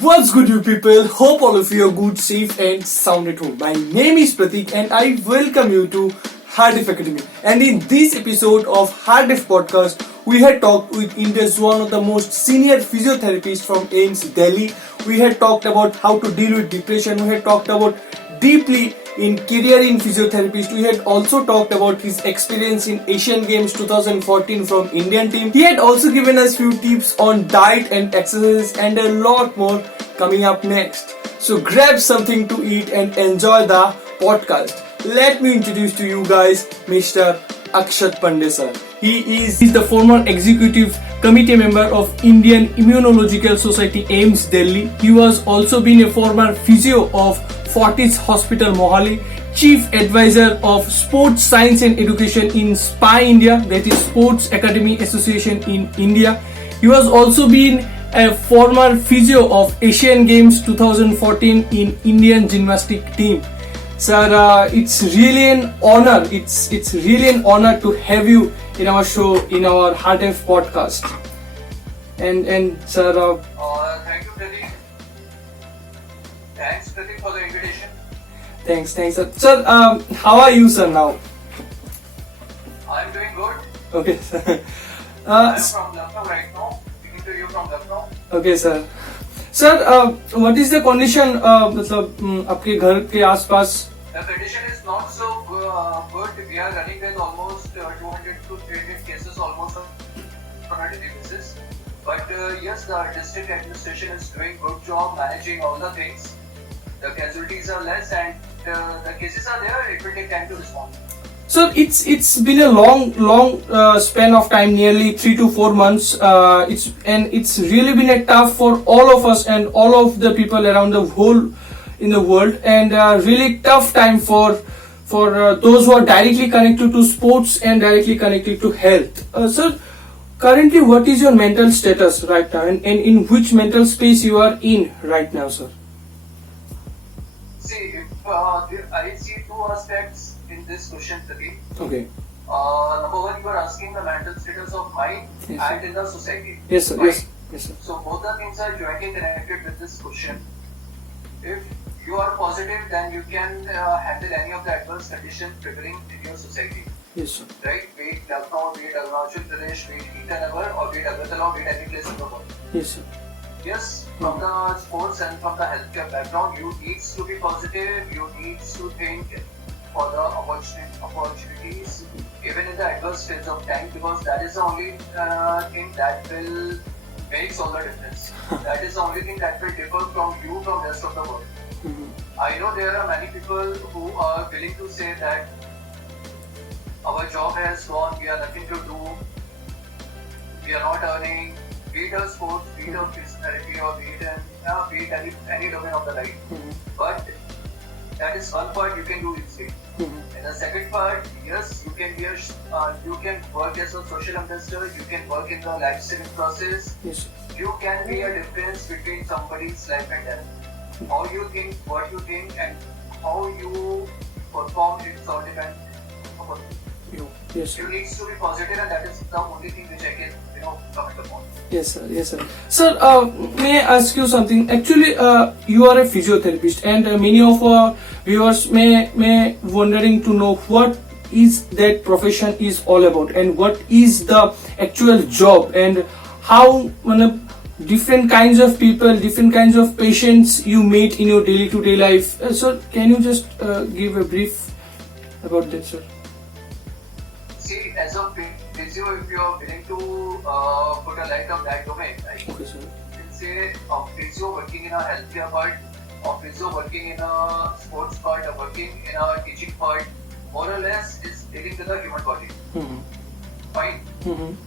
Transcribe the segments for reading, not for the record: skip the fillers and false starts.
What's good, you people? Hope all of you are good, safe, and sound at home. My name is Pratik, and I welcome you to Hardif Academy. And in this episode of Hardif podcast, we had talked with India's one of the most senior physiotherapists from AIIMS Delhi. We had talked about how to deal with depression. We had talked about deeply in career in physiotherapist. We had also talked about his experience in Asian Games 2014 from Indian team. He had also given us few tips on diet and exercise and a lot more coming up next. So grab something to eat and enjoy the podcast. Let me introduce to you guys Mr. Akshat Pandey sir. He's the former executive committee member of Indian Immunological Society AIIMS Delhi. He was also been a former physio of Fortis Hospital Mohali, Chief Advisor of Sports Science and Education in SPI India, that is Sports Academy Association in India. He was also been a former physio of Asian Games 2014 in Indian gymnastic team. Sir, it's really an honor. It's really an honor to have you in our show, in our Hardif podcast. And sir, Thank you, Pratik. Thanks, Pratik, for the invitation. Thanks, sir. Sir, how are you, sir, now? I'm doing good. Okay, sir. I'm from Lucknow right now. Speaking to you from Lucknow. Okay, sir. Sir, what is the condition? मतलब आपके घर के आसपास? The condition is not so good. We are running with almost 200 to 300 cases almost on a daily basis. But yes, the district administration is doing good job managing all the things. The casualties are less and the cases are there. It will take time to respond. Sir, it's been a long span of time, nearly 3 to 4 months. It's really been a tough for all of us and all of the people around the whole in the world, and really tough time for those who are directly connected to sports and directly connected to health. Sir, currently, what is your mental status right now, and in which mental space you are in right now, sir? See, I see two aspects in this question, Pratik. Okay. Number one, you are asking the mental status of mind and in the society. Yes, sir. Right? Yes, sir. So both the things are jointly connected with this question. If you are positive, then you can handle any of the adverse conditions prevailing in your society. Yes, sir. Right? Be it Lucknow, be it Arunachal Pradesh, be it Itanagar, or be it Agartala, be it any place in the world. Yes, sir. Yes, from the sports and from the healthcare background, you need to be positive, you need to think for the opportunities, even in the adverse phase of time, because that is the only thing that will make all the difference. That is the only thing that will differ from you from the rest of the world. I know there are many people who are willing to say that our job has gone, we have nothing to do, we are not earning, be it a sports, be it a physiotherapy, or be it any domain of the life. But that is one part you can do easily. And the second part, yes, you can you can work as a social ambassador, you can work in the life-saving process. Yes, sir. You can be a difference between somebody's life and death. How you think, what you think, and how you perform, it's all depends upon you. Yes, sir. You need to be positive, and that is the only thing which I can, comment upon. Yes, sir. Yes, sir. Sir, may I ask you something? Actually, you are a physiotherapist, and many of our viewers may wondering to know what is that profession is all about, and what is the actual job, and how different kinds of people, different kinds of patients you meet in your day-to-day life. Sir, can you just give a brief about that, sir? See, as a physio, if you are willing to put a light on that domain, right? Okay, sir. You can say a physio working in a healthcare part, a physio working in a sports part, or working in a teaching part, more or less is dealing with the human body. Fine.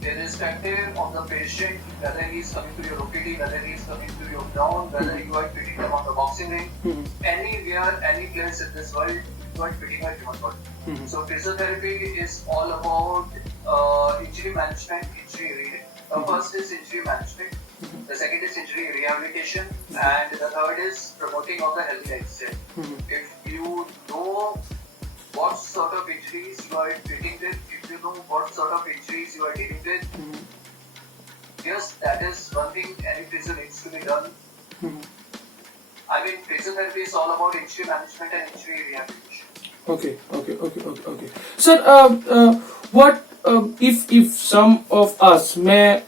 Irrespective of the patient, whether he is coming to your OPD, whether he is coming to your ground, whether you are treating them on the boxing ring, anywhere, any place in this world, you are treating a human body. So physiotherapy is all about injury management, first is injury management, the second is injury rehabilitation, and the third is promoting of the healthy lifestyle. If you know what sort of injuries you are treating with, if you know what sort of injuries you are dealing with, yes, that is one thing any physio needs to be done. I mean, physiotherapy is all about injury management and injury rehabilitation. Okay. Sir, what if some of us may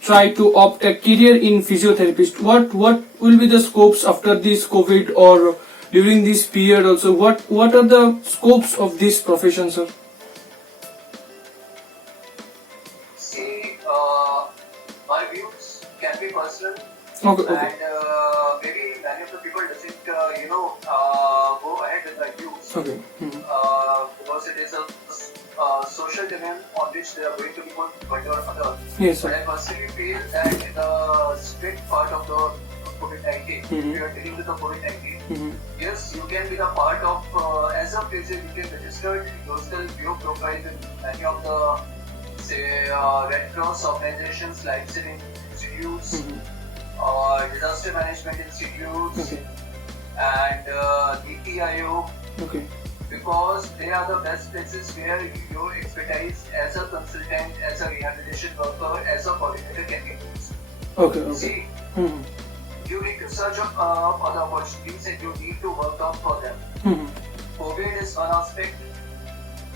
try to opt a career in physiotherapist? What will be the scopes after this COVID or during this period also? What are the scopes of this profession, sir? See, my views can be personal, Okay. and maybe many of the people doesn't, go ahead with the views Okay. because it is a social domain on which they are going to be one or other. Yes, But sir. I personally feel that in the strict part of the COVID-19, if you are dealing with the COVID-19, yes, you can be the part of, as a physio, you can register yourself, your profile with many of the, say, Red Cross organizations, life-saving institutes, disaster management institutes, Okay. and NITI Aayog, Okay. because they are the best places where your expertise as a consultant, as a rehabilitation worker, as a coordinator can be used. Okay. See, Mhm. you need to search up other opportunities and you need to work out for them. Mhm. COVID is one aspect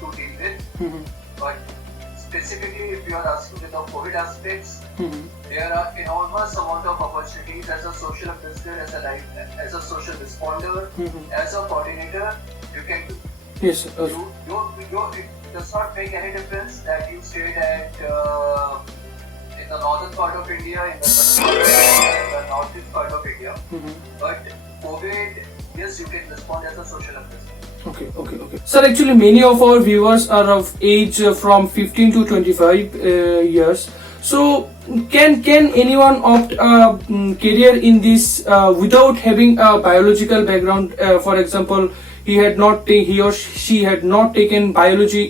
to deal with, Mhm. but specifically if you are asking with the COVID aspects, Mhm. there are enormous amount of opportunities as a social ambassador, as a social responder, Mhm. as a coordinator, you can do. Yes, sir. It does not make any difference that you stayed at in the northern part of India, in the southern part of India, in the northeast part of India. Mhm. But COVID, yes, you can respond as a social ambassador. Okay. Sir, actually, many of our viewers are of age from 15 to 25 years. So, can anyone opt a career in this without having a biological background? For example, he or she had not taken biology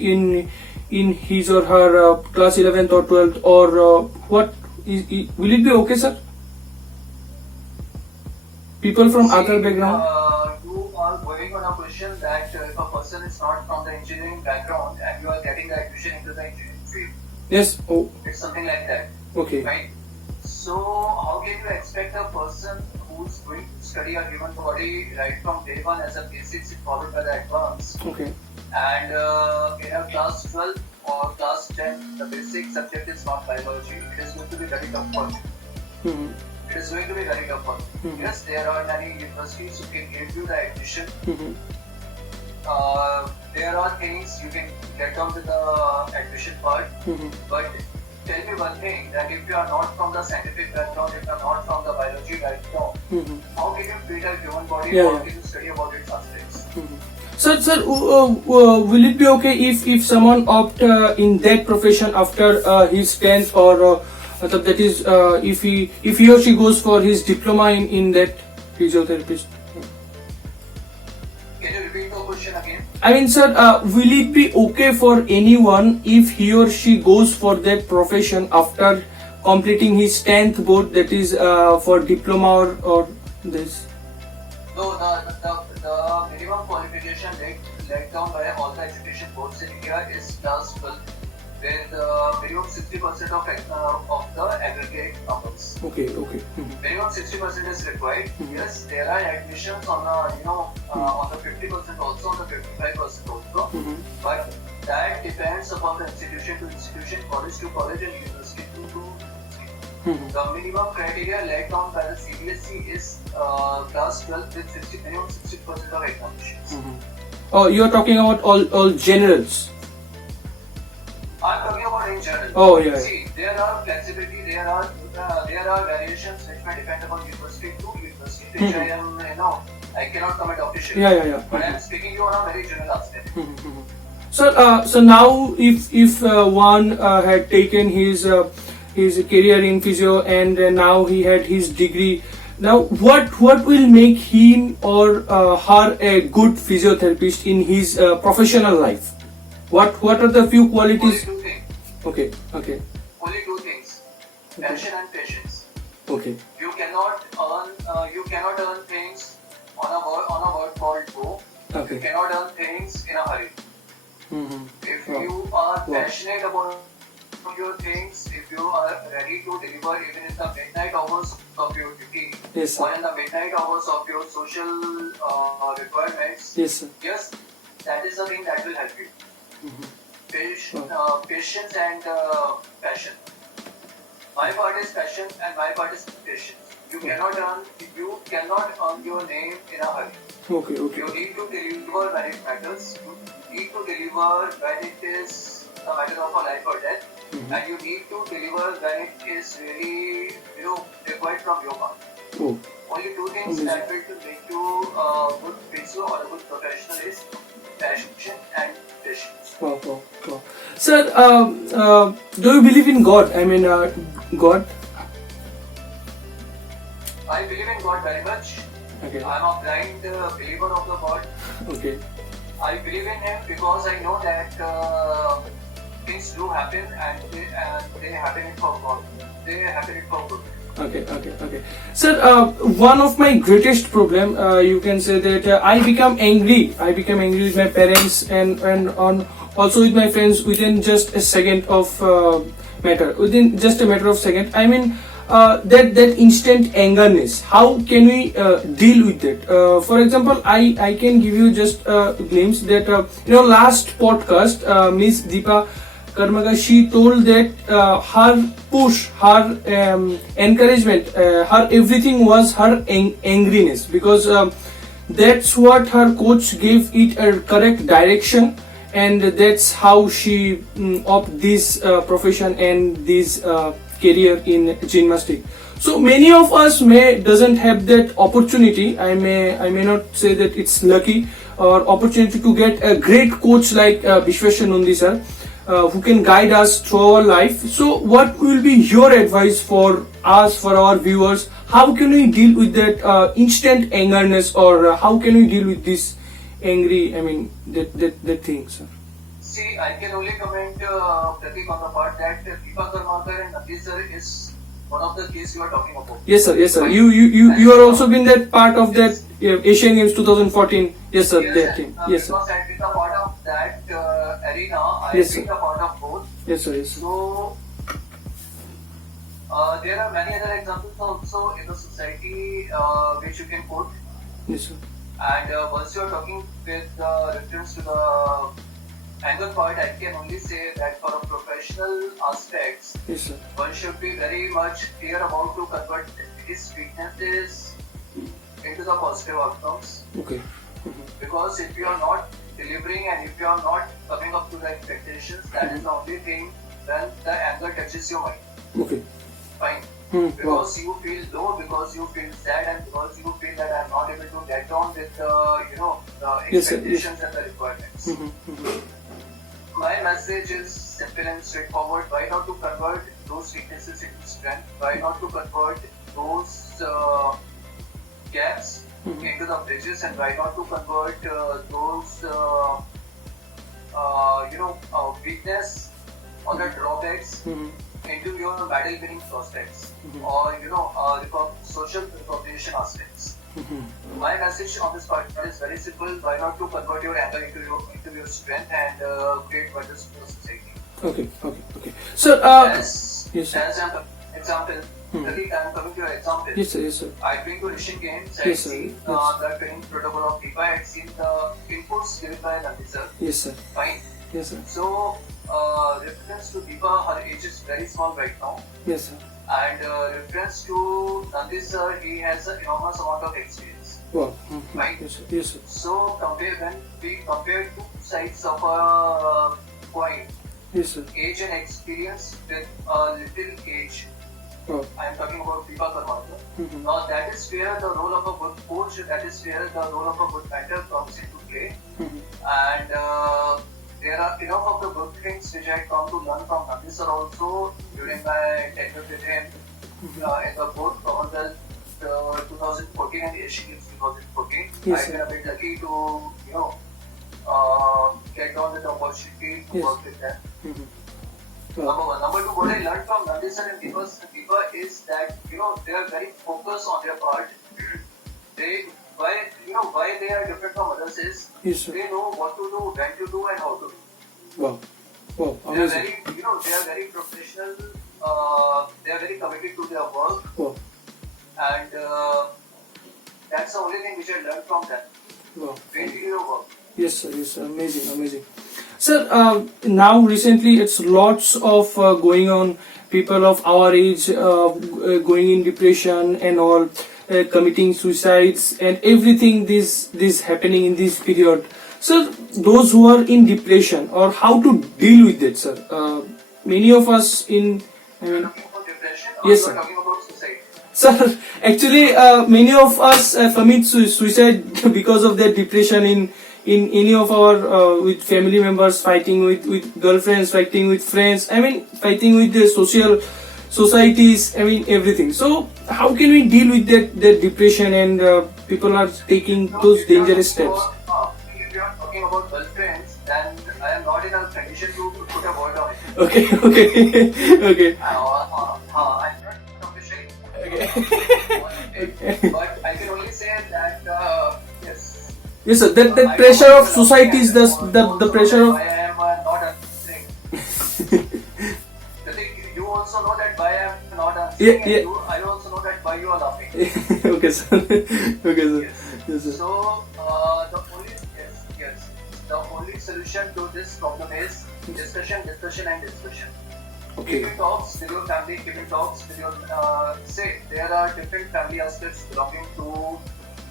in his or her class 11th or 12th, or what? Will it be okay, sir? People from other background. You are going on a question that if a person is not from the engineering background and you are getting the admission into the engineering field, Yes. Oh. it's something like that, Okay. right? So how can you expect a person who's going to study a human body right from day one as a basics followed by the advanced, Okay. and in a class 12 or class 10, the basic subject is not biology, it is going to be very tough for you. Mhm. It is going to be very tough for you. Mhm. Yes, there are many universities who can give you the admission. Mhm. There are things you can get on with the admission part, Mhm. but tell me one thing, that if you are not from the scientific background, if you are not from the biology background, Mhm. how can you treat a human body, Yeah, how yeah. can you study about its aspects? Sir, will it be okay if someone opt in that profession after his 10th, or that is if he or she goes for his diploma in that physiotherapist? Can you repeat the question again? I mean, sir, will it be okay for anyone if he or she goes for that profession after completing his 10th board, that is for diploma or this? No, the minimum qualification laid down by all the education boards in India is class 12, where the minimum 60% of the aggregate numbers. Okay. Mhm. Minimum 60% is required. Yes, there are admissions on the on the 50% also, on the 55% also. Mhm. But that depends upon the institution to institution, college to college, and university to university. Mhm. The minimum criteria laid down by the CBSE is class 12 with minimum 60% of examinations. Oh, you are talking about all generals. I'm talking about in general. Oh, yeah. See, there are flexibility, there are variations which may depend upon university to university, which I cannot comment officially. Yeah. But I'm speaking you on a very general aspect. So now if one had taken his career in physio, and now he had his degree, now what will make him or her a good physiotherapist in his professional life? What are the few Only qualities? two things. Okay. Only two things. Passion and patience. Okay. You cannot earn things on a word called go. Okay. You cannot earn things in a hurry. Mm-hmm. If Wow. you are Wow. passionate about your things, if you are ready to deliver even in the midnight hours of your duty, Yes, sir. or in the midnight hours of your social requirements, Yes, sir. yes, that is the thing that will help you. Patience and passion. My part is passion and my part is patience. You cannot earn your name in a hurry. Okay. You need to deliver when it matters. You need to deliver when it is a matter of a life or death. And you need to deliver when it is really, required from your part. Oh. Only two things that will make you a good physio or a good professional is passion and patience. Wow. Sir, do you believe in God? I mean, God? I believe in God very much. Okay. I am a blind believer of the God. Okay. I believe in Him because I know that things do happen and they happen it for God. They happen it for good. Okay. Sir, one of my greatest problem, you can say that I become angry. I become angry with my parents and on also with my friends within just a second of matter. Within just a matter of second. I mean, that instant angerness. How can we deal with that? For example, I can give you just a glimpse that last podcast, Miss Deepa Karmaga, she told that her push, her encouragement, her everything was her angriness, because that's what her coach gave it a correct direction, and that's how she opted this profession and this career in gymnastics. So many of us doesn't have that opportunity. I may not say that it's lucky or opportunity to get a great coach like Vishweshwar Nundi sir, who can guide us through our life. So what will be your advice for us, for our viewers? How can we deal with that instant angerness, or how can we deal with this angry, that thing, sir? See, I can only comment, Pratik, on the part that Deepa Karmakar and Nandi sir is one of the cases you are talking about. Yes, sir. You are also been that part of that Asian Games 2014. Yes, sir. That team. Yes, sir. Because I've been a part of that arena. I've Yes, been sir. a part of both. Yes, sir. So, there are many other examples also in the society which you can quote. Yes, sir. And once you are talking with reference to the anger part, I can only say that for a professional aspects, Yes, sir. one should be very much clear about to convert his weaknesses into the positive outcomes. Okay. Because if you are not delivering and if you are not coming up to the expectations, that is the only thing when the anger touches your mind. Okay. Fine. Wow. Because you feel low, because you feel sad, and because you feel that I am not able to get on with the Yes, sir. expectations and the requirements. My message is simple and straightforward. Why not to convert those weaknesses into strength? Why not to convert those gaps into the bridges? And why not to convert those weakness or the drawbacks into your medal winning prospects or social recognition aspects? My message on this part is very simple. Why not to convert your anger into your strength and create wonders for the society? Okay. So, As yes, sir. an example, Pratik, I am coming to your example. Yes, sir. I've been to Asian Games. Yes, I've sir. seen Yes. the training protocol of Deepa. I've seen the inputs given by Nandi sir. Yes, sir. Fine. Yes, sir. So, reference to Deepa, her age is very small right now. Yes, sir. And reference to Nandi sir, he has an enormous amount of experience. Wow. Right. Yes, sir. So, when we compare two sides of a coin, Yes, sir. age and experience with a little age, Wow. I am talking about Deepa Karmakar. Now, that is where the role of a good coach, that is where the role of a good mentor comes into play. And there are enough of the good things which I come to learn from Nandi sir also during my tenure with him in the both Commonwealth 2014 and Asian Games 2014. Yes, I've been a bit lucky to get on with the opportunity to Yes. work with them. Wow. Number one. Number two, what I learned from Nandi sir and Deepa is that they are very focused on their part. Why they are different from others is Yes, sir. they know what to do, when to do, and how to do. Wow. Oh, They are amazing. very, they are very professional. They are very committed to their work, Oh, and that's the only thing which I learned from them. wow. Really do your work. Yes, sir. Yes, sir. Amazing, amazing. Sir, now recently it's lots of going on. People of our age going in depression and all, committing suicides and everything. This happening in this period. Sir, those who are in depression or how to deal with it, sir. Many of us in. I You are mean, talking about depression, or yes, you are sir. talking about suicide? Sir, actually, many of us commit suicide because of their depression in any of our with family members, fighting with girlfriends, fighting with friends. I mean, fighting with the societies. I mean, everything. So, how can we deal with that depression and people are taking No, those if you are dangerous talking steps? if you are talking about girlfriends, then I am not in a condition to put a word on it. Okay, okay, okay, I'm not officially, okay. but I can only say that yes. Yes, sir. That I pressure don't of society is the pressure of. I am not answering. The thing, you also know that why I am not answering, Yeah. and I also know that why you are laughing. Okay, sir. Okay, sir. Yes. Yes, sir. So the only solution to this problem is discussion, and discussion. Okay. Keeping talks with your family, keeping talks with your say there are different family aspects belonging to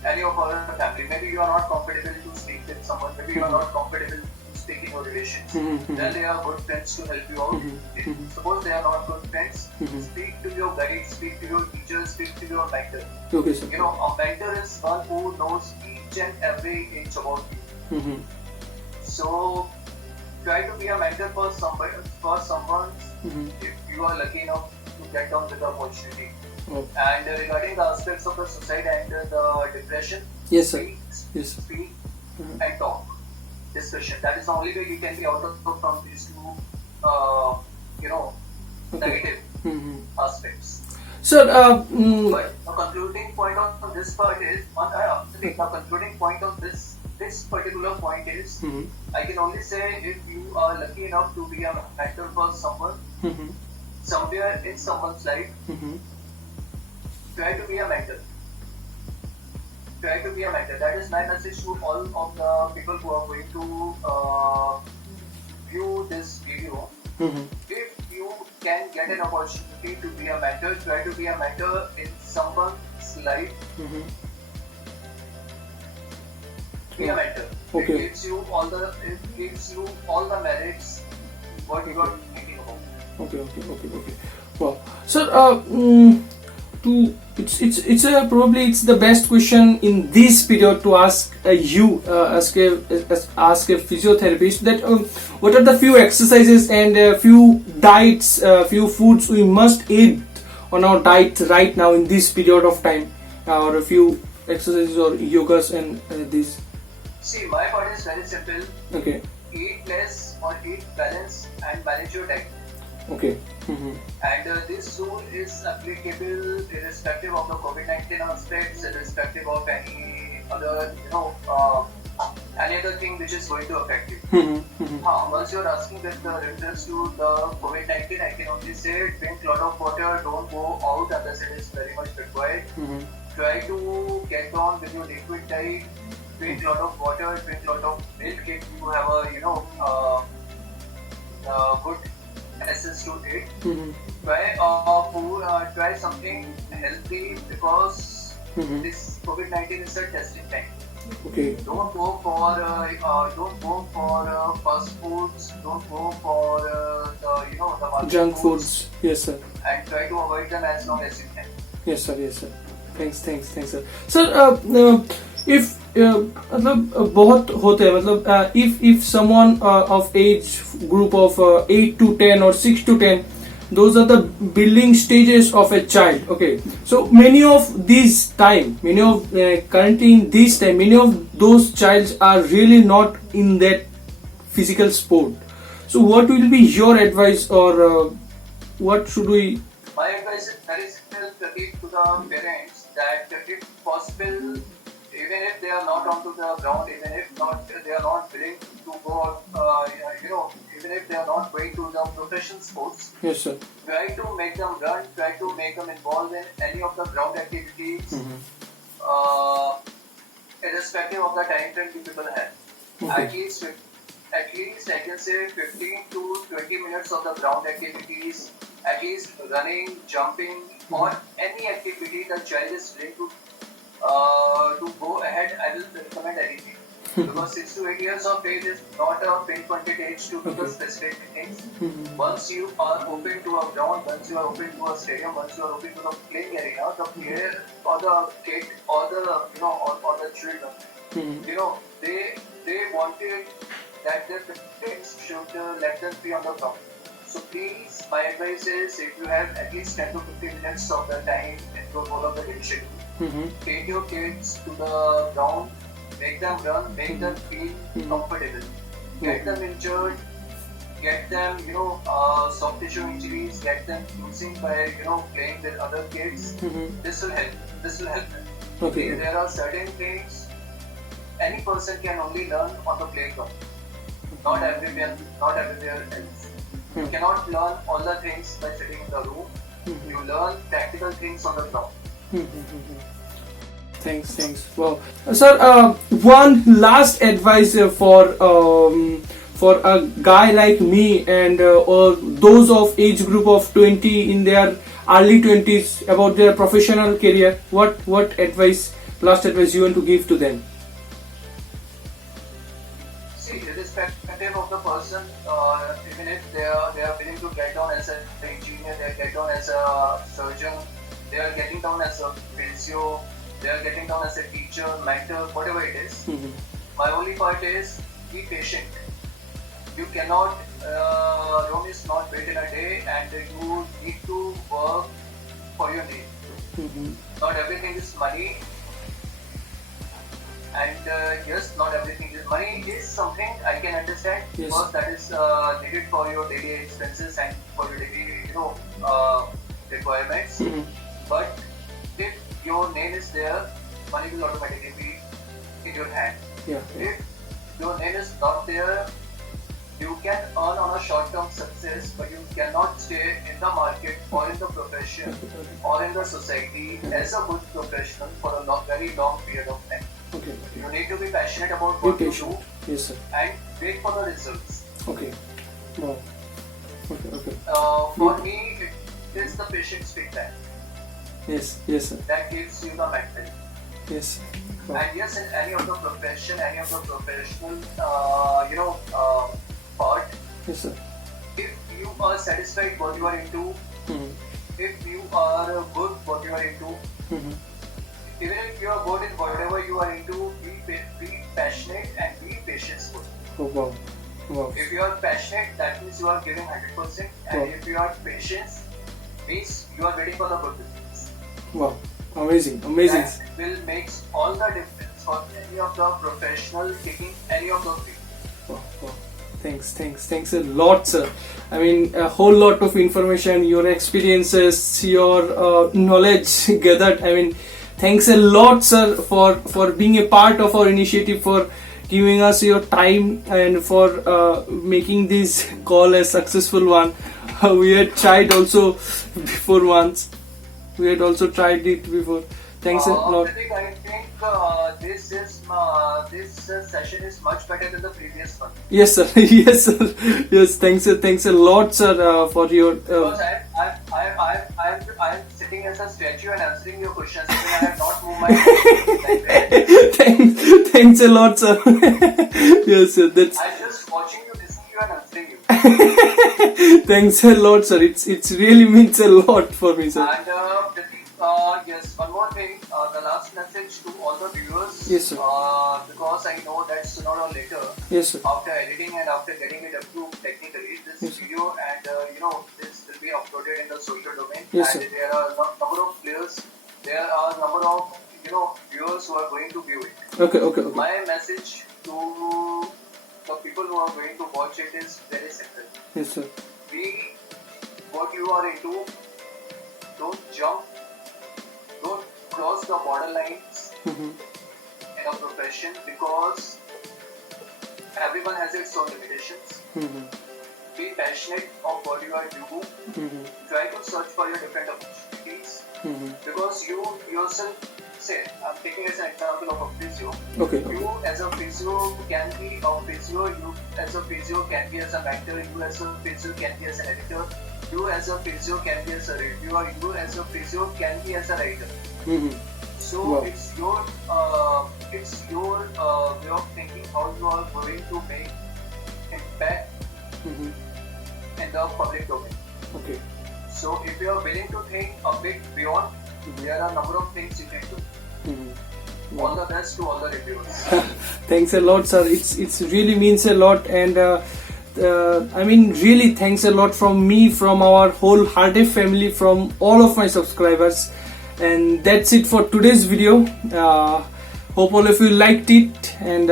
any of our family. Maybe you are not comfortable to speak with someone, maybe you are not comfortable to speak in your relations. Then they are good friends to help you out. Suppose they are not good friends, speak to your guide, speak to your teacher, speak to your mentor. Okay, sir. A mentor is one who knows each and every inch about you. So try to be a mentor for someone if you are lucky enough to get on with the opportunity. Oh. And regarding the aspects of the suicide and the depression, Yes, sir. speak and talk. Discussion. That is the only way you can be out of from these two, negative aspects. Sir, But the concluding point on this part is, the concluding point on this particular point is, I can only say if you are lucky enough to be a mentor for someone, somewhere in someone's life, try to be a mentor. Try to be a mentor. That is my message to all of the people who are going to view this video. If you can get an opportunity to be a mentor, try to be a mentor in someone's life. Be a mentor. Okay. It gives you all the merits what you are thinking about. okay. Wow. Sir, it's the best question in this period to ask ask a physiotherapist that what are the few exercises and few diets, few foods we must eat on our diet right now in this period of time, or a few exercises or yogas and this. See, my part is very simple. Okay. Eat less or eat balance and manage your diet. Okay. And this rule is applicable irrespective of the COVID-19 aspects, irrespective of any other, any other thing which is going to affect you. Once you're asking with the reference to the COVID-19, I can only say drink a lot of water, don't go out unless it is very much required. Try to get on with your liquid diet, drink a lot of water, drink a lot of milk if you have a, good access to it. Try something healthy because this COVID-19 is a testing time. Okay. Don't go for fast foods. Don't go for the market Junk foods. Yes, sir. and try to avoid them as long as you can. Yes, sir. Thanks, sir. Sir, if मतलब बहुत होते हैं मतलब if someone of age group of 8 to 10 or 6 to 10, those are the building stages of a child. Okay, so many of currently in this time, many of those childs are really not in that physical sport. So what will be your advice, or what should we? My advice is very simple, Pradeep, to the parents that if possible, even if they are not onto the ground, even if they are not willing to go out, even if they are not not going to the professional sports, Yes, sir. try to make them run, try to make them involved in any of the ground activities, uh, irrespective of the time frame you people have. Okay. At least I can say 15 to 20 minutes of the ground activities, at least running, jumping, or any activity the child is willing to go ahead. I will recommend anything. Because 6 to 8 years of age is not a pinpointed age to do the specific things. Once you are open to a ground, once you are open to a stadium, once you are open to the playing area, the player or the kid or the or the children, they wanted that their parents should let them be on the ground. So please, my advice is if you have at least 10 to 15 minutes of the time in your whole of the day schedule, take your kids to the ground, make them run, make them feel comfortable. Get them injured, get them, soft tissue injuries, get them losing by, playing with other kids. This will help. This will help them. Okay. There are certain things any person can only learn on the playground. Not everywhere else. You cannot learn all the things by sitting in the room. You learn practical things on the ground. Thanks. Wow, sir. One last advice for a guy like me and or those of age group of 20 in their early 20s about their professional career. What advice? Last advice you want to give to them? See, irrespective of the person, even if they are willing to get on as an engineer, they are getting on as a surgeon, they are getting down as a physio, they are getting down as a teacher, mentor, whatever it is. My only part is be patient. You cannot, Rome is not built in a day, and you need to work for your need. Not everything is money. And yes, not everything is money. Is something I can understand because that is needed for your daily expenses and for your daily, requirements. But if your name is there, money will automatically be in your hand. Yeah. If your name is not there, you can earn on a short-term success, but you cannot stay in the market or in the profession or in the society as a good professional for a very long period of time. Okay. You need to be passionate about what you do. Yes, sir. And wait for the results. Okay. Wow. Okay. For me, it is the patience feedback. Yes, sir. That gives you the mental. Yes. Wow. And yes, in any of the profession, any of the professional, part, Yes, sir. if you are satisfied what you are into, if you are good what you are into, even if you are good in whatever you are into, be passionate and be patientful. Oh, wow. If you are passionate, that means you are giving 100%, and Wow. if you are patient, means you are waiting for the good results. Wow. Amazing. That will make all the difference for any of the professional taking any of the field. Wow. Thanks a lot, sir. I mean, a whole lot of information, your experiences, your knowledge gathered. I mean, thanks a lot, sir, for being a part of our initiative, for giving us your time, and for making this call a successful one. We had tried also before once. We had also tried it before. Thanks a lot. I think this session is much better than the previous one. Yes, sir. Yes. Thanks a lot, sir, for your. Because I'm sitting as a statue and answering your questions. Even I have not moved my head. Thanks a lot, sir. Yes, sir. That's. I'm just watching you, listening to you, and answering you. Thanks a lot, sir. It's really means a lot for me, sir. And yes, one more thing. The last message to all the viewers. Yes, sir. Because I know that sooner or later, Yes, sir. after editing and after getting it approved technically, this video and this will be uploaded in the social domain. Yes, and sir. there are a number of players. There are a number of viewers who are going to view it. Okay. My message to the people who are going to watch it is very simple. Yes, sir. Be what you are into. Don't jump. Don't cross the borderlines in a profession, because everyone has its own limitations. be passionate of what you are doing. Mm-hmm. Try to search for your different opportunities. Mm-hmm. Because you yourself, say, I'm taking as an example of a physio. Okay. You as a physio can be a physio, you as a physio can be as a writer, you as a physio can be as an editor, you as a physio can be as a reviewer, you as a physio can be as a writer. Mm-hmm. So Wow. it's your way of thinking how you are going to make impact Mm-hmm. in the public domain. Okay. So if you are willing to think a bit beyond, there are a number of things you can do. Mm-hmm. All the best to all the reviewers. Thanks a lot, sir. It's really means a lot, and I mean really thanks a lot from me, from our whole Hardif family, from all of my subscribers. And that's it for today's video. Hope all of you liked it, and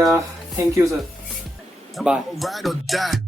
thank you, sir. Bye. Ride or die.